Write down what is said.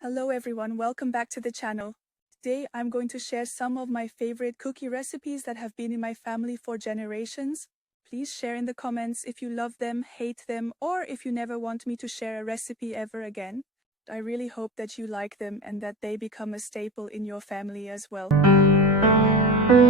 Hello everyone, welcome back to the channel. Today I'm going to share some of my favorite cookie recipes that have been in my family for generations. Please share in the comments if you love them, hate them, or if you never want me to share a recipe ever again. I really hope that you like them and that they become a staple in your family as well.